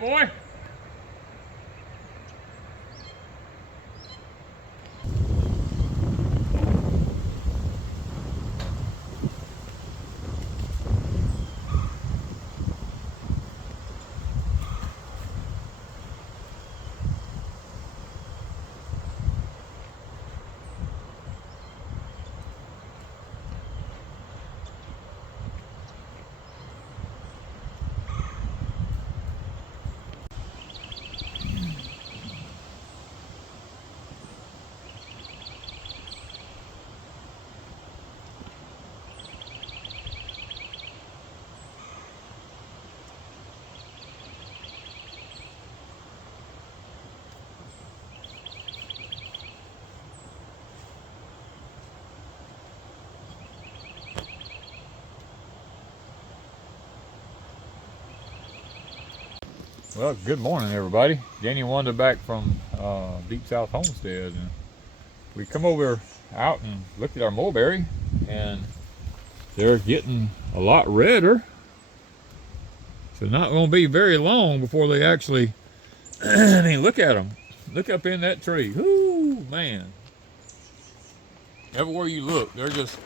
boy. Well, good morning, everybody. Danny and Wanda back from Deepsouth Homestead. And we come over out and looked at our mulberry, and they're getting a lot redder. So not going to be very long before they actually, I mean, look at them. Look up in that tree. Whoo, man. Everywhere you look, they're just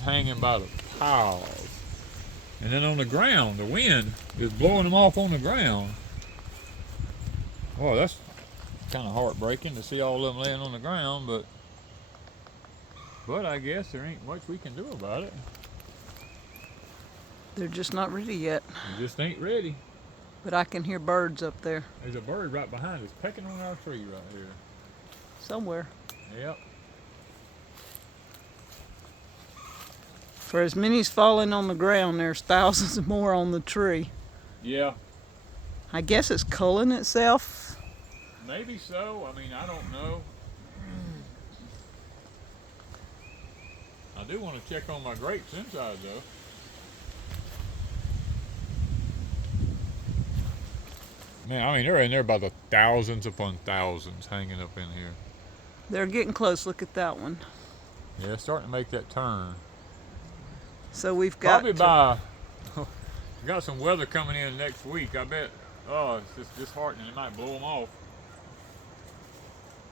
hanging by the piles. And then on the ground, the wind is blowing them off on the ground. Well, that's kind of heartbreaking to see all of them laying on the ground, but I guess there ain't much we can do about it. They're just not ready yet. They just ain't ready. But I can hear birds up there. There's a bird right behind us pecking on our tree right here. Somewhere. Yep. For as many's falling on the ground, there's thousands more on the tree. Yeah. I guess it's culling itself. Maybe so. I mean, I don't know. I do want to check on my grapes inside, though. Man, I mean, they're in there by the thousands upon thousands hanging up in here. They're getting close. Look at that one. Yeah, it's starting to make that turn. So we've got probably by we got some weather coming in next week. I bet. Oh, it's just disheartening. It might blow them off.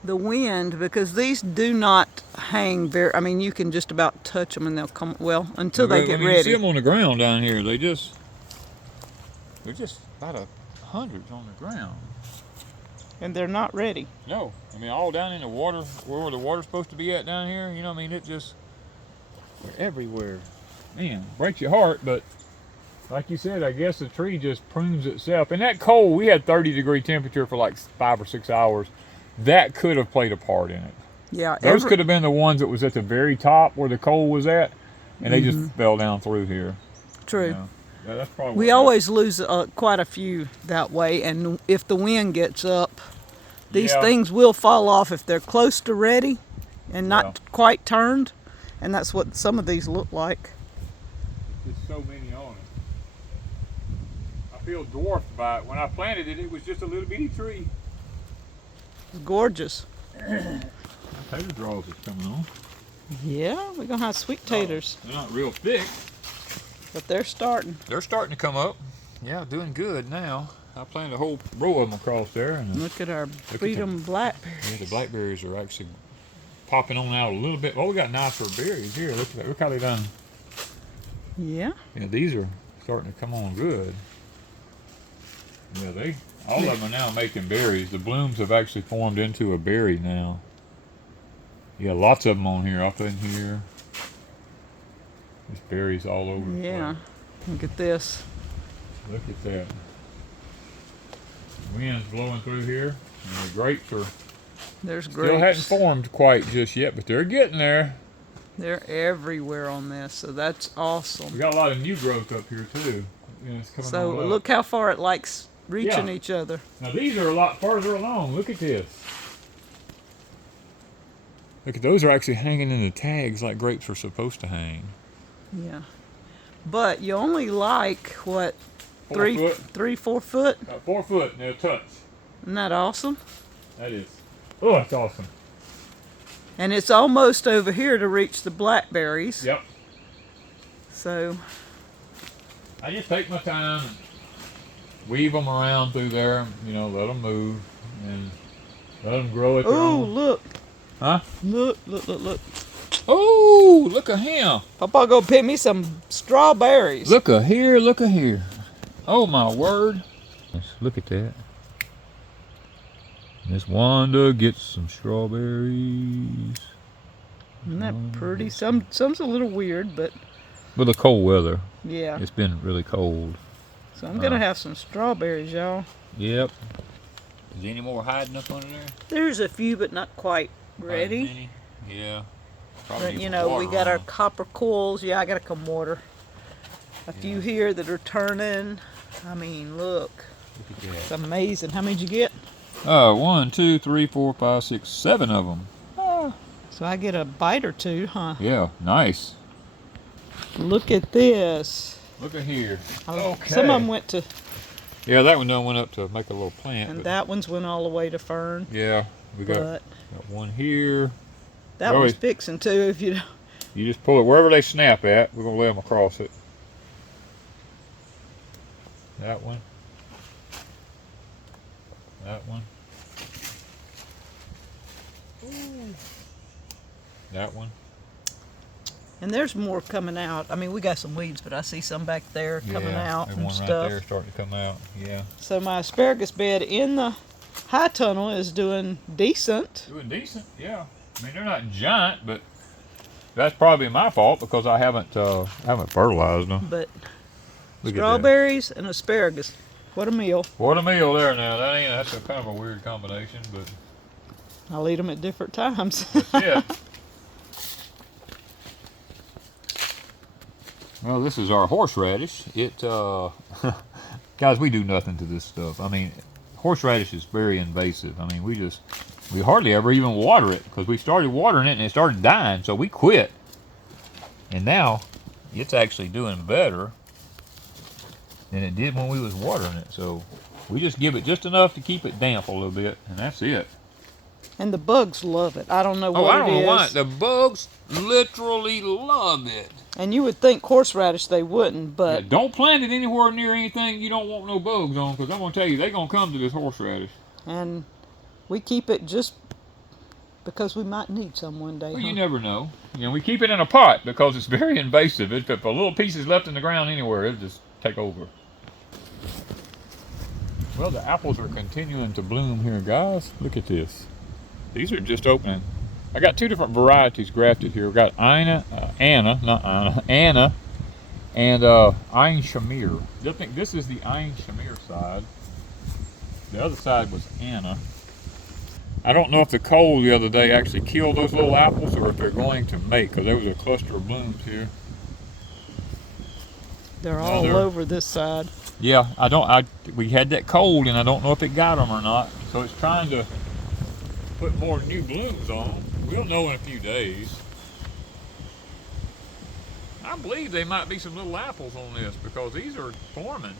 The wind, because these do not hang very. I mean, you can just about touch them and they'll come. Well, until they get ready. You see them on the ground down here. They're just about 100 on the ground. And they're not ready. No, I mean all down in the water, where the water's supposed to be at down here. You know, what I mean, they're everywhere. Man, breaks your heart, but like you said, I guess the tree just prunes itself. And that cold, we had 30-degree temperature for like 5 or 6 hours. That could have played a part in it. Yeah. Those could have been the ones that was at the very top where the cold was at, and they just fell down through here. True. You know? That's probably we always lose quite a few that way, and if the wind gets up, these things will fall off if they're close to ready and not quite turned, and that's what some of these look like. There's so many on it. I feel dwarfed by it. When I planted it, it was just a little bitty tree. It's gorgeous. Tater draws is coming on. Yeah, we're gonna have sweet taters. They're not real thick, but they're starting. They're starting to come up. Yeah, doing good now. I planted a whole row of them across there. And look at our freedom blackberries. Yeah, the blackberries are actually popping on out a little bit. Oh, we got nicer berries here. Look at that. Look how they done. Yeah. Yeah, these are starting to come on good. Yeah, all of them are now making berries. The blooms have actually formed into a berry now. Yeah, lots of them on here, up in here. There's berries all over the place. Look at this. Look at that. The wind's blowing through here, and the grapes are still hadn't formed quite just yet, but they're getting there. They're everywhere on this, so that's awesome. We got a lot of new growth up here too. Yeah, it's coming so look how far it likes reaching each other. Now these are a lot further along. Look at this. Look at those are actually hanging in the tags like grapes are supposed to hang. Yeah, but you only like what? 4 foot. 3, 4 foot? About 4 foot, and they'll touch. Isn't that awesome? That is. Oh, that's awesome. And it's almost over here to reach the blackberries. Yep. So I just take my time and weave them around through there, you know, let them move and let them grow at their Ooh, own. look. Huh? Look, look, look, look. Oh, look at him. Papa go pick me some strawberries. Look at here, look at here. Oh my word. Let's look at that. Miss Wanda gets some strawberries. Isn't that pretty? Some's a little weird, but With the cold weather. yeah. It's been really cold. So I'm gonna have some strawberries, y'all. Yep. Is there any more hiding up under there? There's a few, but not quite ready. Many? Yeah. But you know, we got our copper coils. Yeah, I gotta come water. A few here that are turning. I mean, look. Look at that. It's amazing. How many did you get? 1, 2, 3, 4, 5, 6, 7 of them. So I get a bite or two, huh? Yeah, nice. Look at this. Look at here. Okay. Some of them went to, Yeah, that one done went up to make a little plant. and that one's went all the way to fern. Yeah, we got But one here. that one's fixing too. If you You just pull it wherever they snap at. We're gonna lay them across it. That one. That one. Ooh. That one. and there's more coming out. I mean, we got some weeds, but I see some back there coming out there's and one stuff. right there starting to come out. Yeah. So my asparagus bed in the high tunnel is doing decent. Doing decent, yeah. I mean, they're not giant, but that's probably my fault because I haven't fertilized them. But Look at that. strawberries and asparagus, what a meal. What a meal there now. That's a kind of a weird combination, but I'll eat them at different times. that's it. Well, this is our horseradish. Guys, we do nothing to this stuff. I mean, horseradish is very invasive. I mean, we hardly ever even water it because we started watering it and it started dying, so we quit. And now it's actually doing better than it did when we was watering it. So we just give it just enough to keep it damp a little bit, and that's it. And the bugs love it. I don't know what I don't it know is. why. The bugs literally love it. And you would think horseradish they wouldn't, but Yeah, don't plant it anywhere near anything you don't want no bugs on, because I'm going to tell you, they're going to come to this horseradish. and we keep it just because we might need some one day. Well, huh? you never know. You know, we keep it in a pot because it's very invasive. If a little piece is left in the ground anywhere, it'll just take over. Well, the apples are continuing to bloom here, guys. Look at this. These are just opening. I got two different varieties grafted here. We got Anna, and Ein Shamir. I think this is the Ein Shamir side. The other side was Anna. I don't know if the cold the other day actually killed those little apples or if they're going to make, because there was a cluster of blooms here. They're all over this side. Yeah, we had that cold and I don't know if it got them or not. So it's trying to put more new blooms on. We'll know in a few days. I believe there might be some little apples on this because these are forming.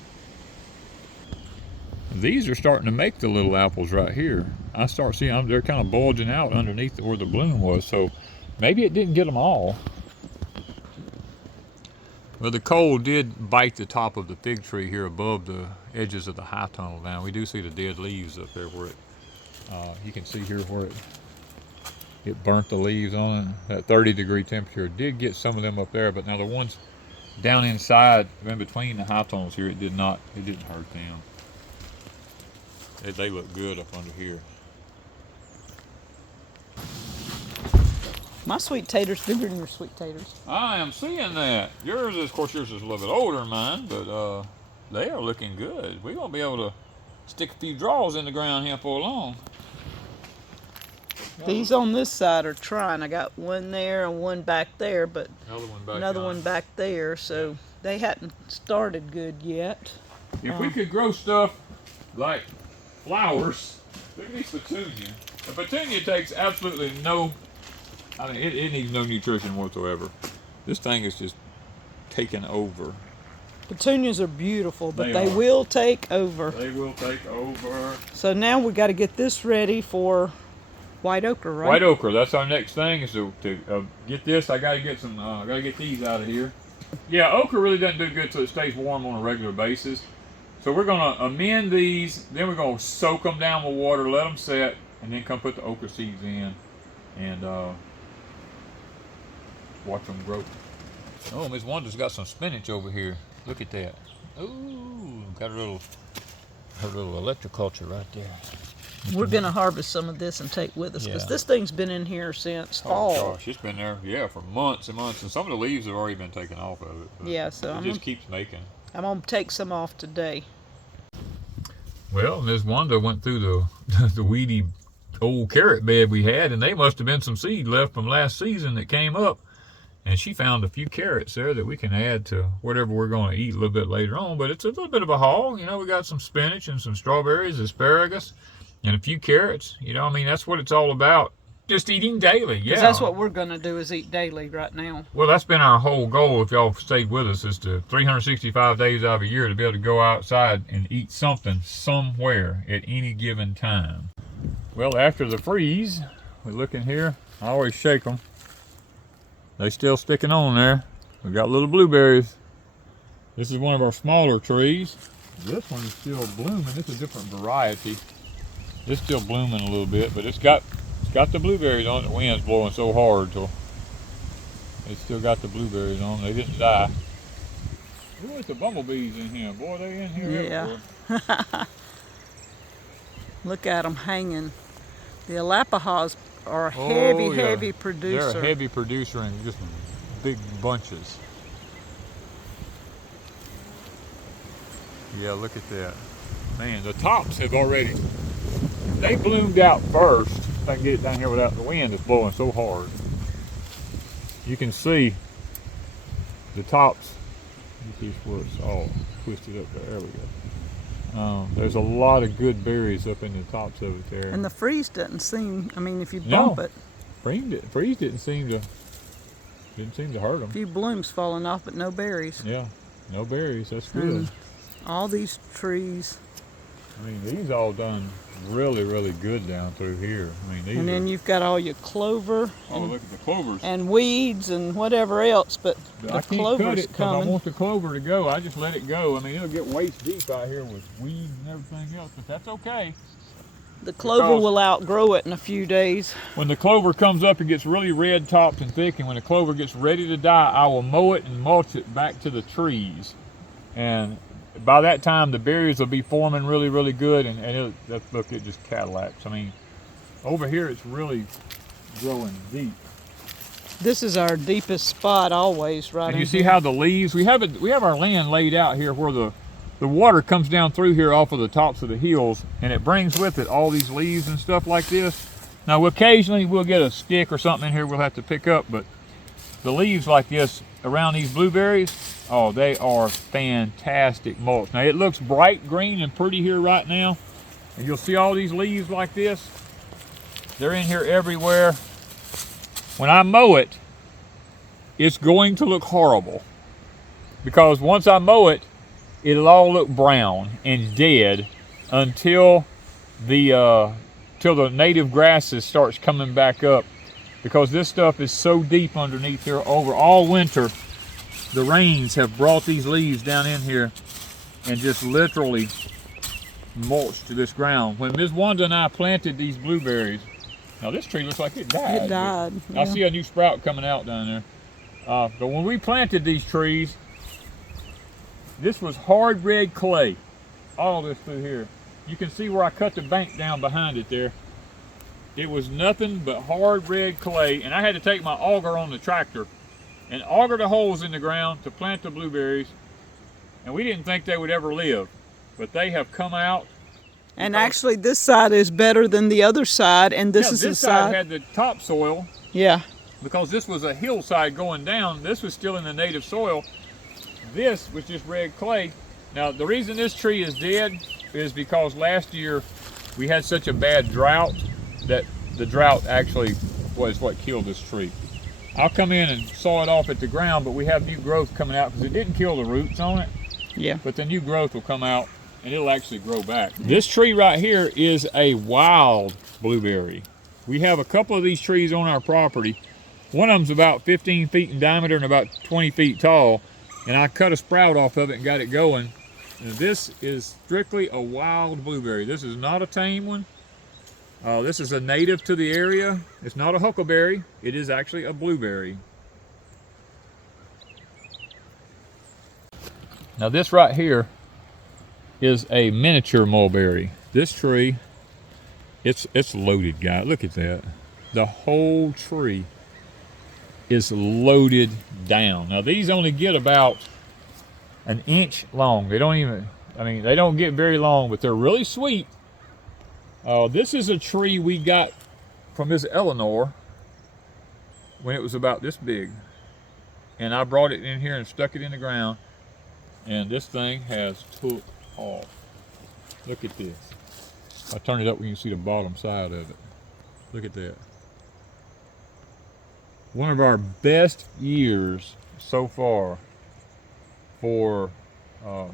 These are starting to make the little apples right here. I start seeing them, they're kind of bulging out underneath where the bloom was. So maybe it didn't get them all. Well, the cold did bite the top of the fig tree here above the edges of the high tunnel now. We do see the dead leaves up there where it, you can see here where it burnt the leaves on it. That 30-degree temperature did get some of them up there, but now the ones down inside, in between the high tunnels here, it didn't hurt them. They look good up under here. My sweet taters bigger than your sweet taters. I am seeing that. Yours is, of course, yours is a little bit older than mine, but they are looking good. We're gonna be able to stick a few draws in the ground here for long. These on this side are trying. I got one there and one back there, but another one back there, so they hadn't started good yet. If we could grow stuff like flowers, look at this petunia. The petunia takes absolutely no, I mean, it needs no nutrition whatsoever. This thing is just taking over. Petunias are beautiful, but they will take over. They will take over. So now we got to get this ready for white ochre, right? White ochre. That's our next thing is to get this. I got to get some. Got to get these out of here. Yeah, ochre really doesn't do good till it stays warm on a regular basis. So we're gonna amend these, then we're gonna soak them down with water, let them set, and then come put the okra seeds in and watch them grow. Oh, Miss Wanda's got some spinach over here. Look at that. Ooh, got her little electroculture right there. We're going to harvest some of this and take with us because this thing's been in here since fall. Oh gosh, it's been there, yeah, for months and months, and some of the leaves have already been taken off of it. Yeah, so it just keeps making. I'm going to take some off today. Well, Miss Wanda went through the weedy old carrot bed we had, and they must have been some seed left from last season that came up. And she found a few carrots there that we can add to whatever we're going to eat a little bit later on. But it's a little bit of a haul. You know, we got some spinach and some strawberries, asparagus, and a few carrots. You know, I mean, that's what it's all about. Just eating daily, yeah. That's what we're going to do is eat daily right now. Well, that's been our whole goal, if y'all stayed with us, is to 365 days out of a year to be able to go outside and eat something somewhere at any given time. Well, after the freeze, we look in here. I always shake them. They still sticking on there. We got little blueberries. This is one of our smaller trees. This one is still blooming. It's a different variety. It's still blooming a little bit, but it's got the blueberries on it. The wind's blowing so hard, so it's still got the blueberries on. They didn't die. Ooh, it's the bumblebees in here. Boy, they in here. Yeah. Look at them hanging. The Alapahas are a heavy producer. They're a heavy producer in just big bunches. Yeah, look at that. Man, the tops have already, they bloomed out first. If I can get it down here without the wind, it's blowing so hard. You can see the tops. This is where it's all twisted up there. There we go. There's a lot of good berries up in the tops of it there. And the freeze doesn't seem, I mean, if you bump it. Freeze didn't seem to hurt them. A few blooms falling off, but no berries. Yeah, no berries, that's good. And all these trees. I mean, these all done really, really good down through here. I mean, these and then you've got all your clover. Oh, look at the clovers. And weeds and whatever else, but the I can't clover's cut it coming. I want the clover to go. I just let it go. I mean, it'll get waist deep out here with weeds and everything else, but that's okay. The clover will outgrow it in a few days. When the clover comes up, it gets really red topped and thick, and when the clover gets ready to die, I will mow it and mulch it back to the trees. And by that time, the berries will be forming really, really good, and look, it just Cadillacs. I mean, over here, it's really growing deep. This is our deepest spot always, right? And you see how the leaves, we have our land laid out here where the water comes down through here off of the tops of the hills, and it brings with it all these leaves and stuff like this. Now, occasionally we'll get a stick or something in here we'll have to pick up, but the leaves like this around these blueberries, oh, they are fantastic mulch. Now, it looks bright green and pretty here right now, and you'll see all these leaves like this. They're in here everywhere. When I mow it, it's going to look horrible, because once I mow it, it'll all look brown and dead until the native grasses starts coming back up, because this stuff is so deep underneath here. Over all winter, the rains have brought these leaves down in here and just literally mulched this ground. When Ms. Wanda and I planted these blueberries, now this tree looks like it died. It died. Yeah. I see a new sprout coming out down there. But when we planted these trees, this was hard red clay, all this through here. You can see where I cut the bank down behind it there. It was nothing but hard red clay, and I had to take my auger on the tractor and auger the holes in the ground to plant the blueberries. And we didn't think they would ever live, but they have come out. And actually, this side is better than the other side, and this is the side. This side had the topsoil. Yeah. Because this was a hillside going down. This was still in the native soil. This was just red clay. Now, the reason this tree is dead is because last year we had such a bad drought that the drought actually was what killed this tree. I'll come in and saw it off at the ground, but we have new growth coming out because it didn't kill the roots on it. Yeah. But the new growth will come out and it'll actually grow back. This tree right here is a wild blueberry. We have a couple of these trees on our property. One of them's about 15 feet in diameter and about 20 feet tall. And I cut a sprout off of it and got it going. Now this is strictly a wild blueberry. This is not a tame one. This is a native to the area. It's not a huckleberry. It is actually a blueberry. Now this right here is a miniature mulberry. This tree, it's loaded, guys. Look at that. The whole tree is loaded down. Now these only get about an inch long. They don't even, I mean, they don't get very long, but they're really sweet. This is a tree we got from Miss Eleanor when it was about this big. And I brought it in here and stuck it in the ground. And this thing has took off. Look at this. I turn it up where you can see the bottom side of it. Look at that. One of our best years so far for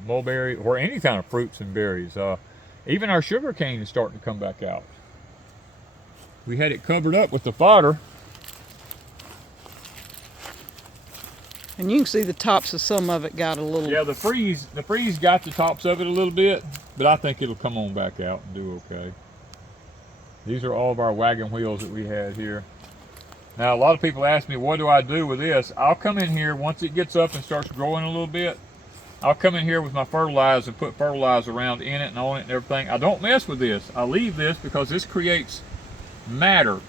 mulberry or any kind of fruits and berries. Even our sugar cane is starting to come back out. We had it covered up with the fodder. And you can see the tops of some of it got a little... Yeah, the freeze got the tops of it a little bit, but I think it'll come on back out and do okay. These are all of our wagon wheels that we had here. Now, a lot of people ask me, what do I do with this? I'll come in here, once it gets up and starts growing a little bit, I'll come in here with my fertilizer and put fertilizer around in it and on it and everything. I don't mess with this. I leave this because this creates matter.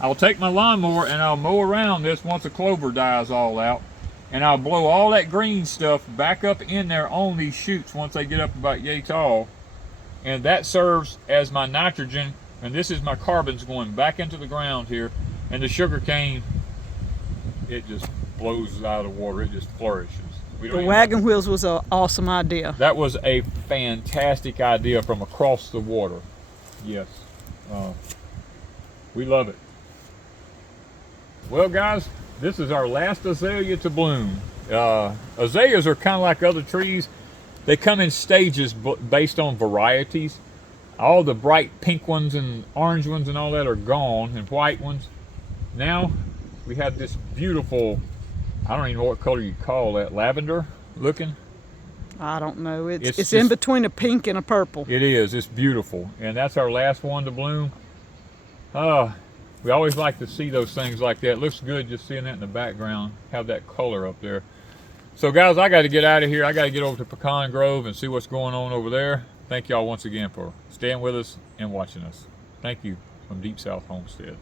I'll take my lawnmower and I'll mow around this once the clover dies all out. And I'll blow all that green stuff back up in there on these shoots once they get up about yay tall. And that serves as my nitrogen. And this is my carbons going back into the ground here. And the sugar cane, it just blows out of the water. It just flourishes. The wagon wheels was an awesome idea. That was a fantastic idea from across the water. Yes. We love it. Well, guys, this is our last azalea to bloom. Azaleas are kind of like other trees. They come in stages based on varieties. All the bright pink ones and orange ones and all that are gone, and white ones. Now we have this beautiful, I don't even know what color you call that, lavender looking. I don't know. It's just in between a pink and a purple. It is. It's beautiful. And that's our last one to bloom. We always like to see those things like that. It looks good just seeing that in the background, have that color up there. So guys, I got to get out of here. I got to get over to Pecan Grove and see what's going on over there. Thank y'all once again for staying with us and watching us. Thank you from Deep South Homestead.